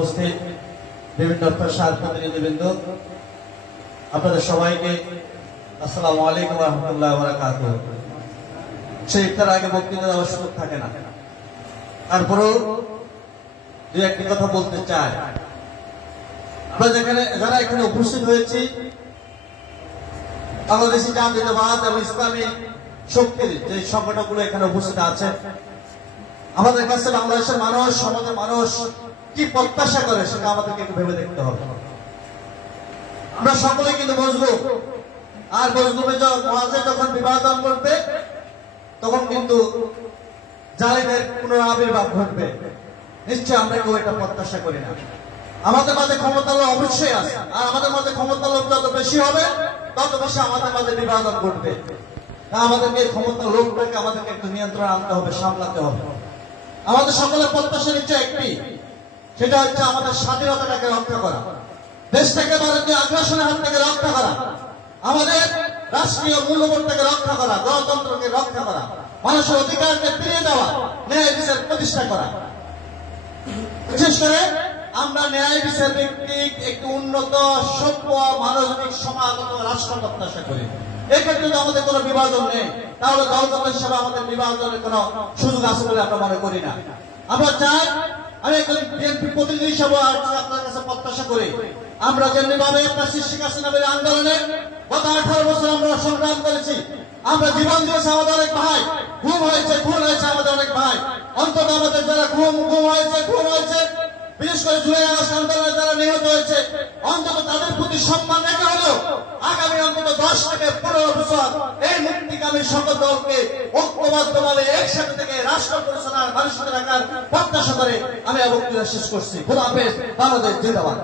উপস্থিত বিভিন্ন প্রতিনিধিবৃন্দ। আপনাদের সবাইকে আলাইকুম রহমতুল্লাহ বারাকাত সেই ইফতার আগে বক্তৃতা দেওয়ার সুযোগ থাকে না। তারপরেও দু একটি কথা বলতে চাই। আমরা যেখানে যারা এখানে উপস্থিত হয়েছি, বাংলাদেশি এবং ইসলামী শক্তির যে সংগঠনগুলো এখানে উপস্থিত আছে, আমাদের কাছে বাংলাদেশের মানুষ, সমাজের মানুষ কি প্রত্যাশা করে সেটা আমাদেরকে একটু ভেবে দেখতে হবে। আমরা সকলে কিন্তু বসবো আর বসবে মাঝে যখন বিবাদন করবে তখন কিন্তু জালিমের পুনরাবির্ভাব ঘটবে। নিশ্চয় আমরা কেউ এটা প্রত্যাশা করি না। আমাদের মাঝে ক্ষমতা লোক অবশ্যই আছে। আর আমাদের মাঝে ক্ষমতা লোক যত বেশি হবে, তত বেশি আমাদের মাঝে বিভাজন ঘটবে। আমাদেরকে এই ক্ষমতা লোকটাকে আমাদেরকে একটু নিয়ন্ত্রণ আনতে হবে, সামলাতে হবে। আমাদের সকলের প্রত্যাশা নিশ্চয় একটি। সেটা হচ্ছে আমাদের স্বাধীনতাটাকে রক্ষা করা। দেশটাকে ভারতীয় আগ্রাসনের হাত থেকে রক্ষা করা। আমাদের রাষ্ট্রীয় মূল্যবোধটাকে রক্ষা করা, গণতন্ত্রকে রক্ষা করা, মানুষের অধিকারকে ফিরিয়ে দেওয়া, ন্যায় বিচার প্রতিষ্ঠা করা। বিশেষ করে আমরা ন্যায় বিচার ভিত্তিক একটি উন্নত, সভ্য মানবিক সমাগত রাষ্ট্র প্রত্যাশা করি। এক্ষেত্রে তো আমাদের কোনো বিভাজন নেই। তাহলে দলগত হিসাবে আমাদের বিভাজনের কোনো সুযোগ আছে বলে আমরা মনে করি না। আমরা চাই আমি দিয়েছি আমাদের যারা ঘুম ঘুম হয়েছে, খুন হয়েছে, বিশেষ করে জুলাই আন্দোলনে যারা নিহত হয়েছে, অন্তত তাদের প্রতি সম্মান রেখে আগামী অন্তত দশ থেকে পনেরো বছর মুক্তিকামী সকল দলকে ঐক্যবদ্ধভাবে একসাথে থেকে রাষ্ট্র পরিচালনার মানুষের রাখার প্রত্যাশা করে আমি বক্তৃতা শেষ করছি। খোদা হাফেজ, বাংলাদেশ জিন্দাবাদ।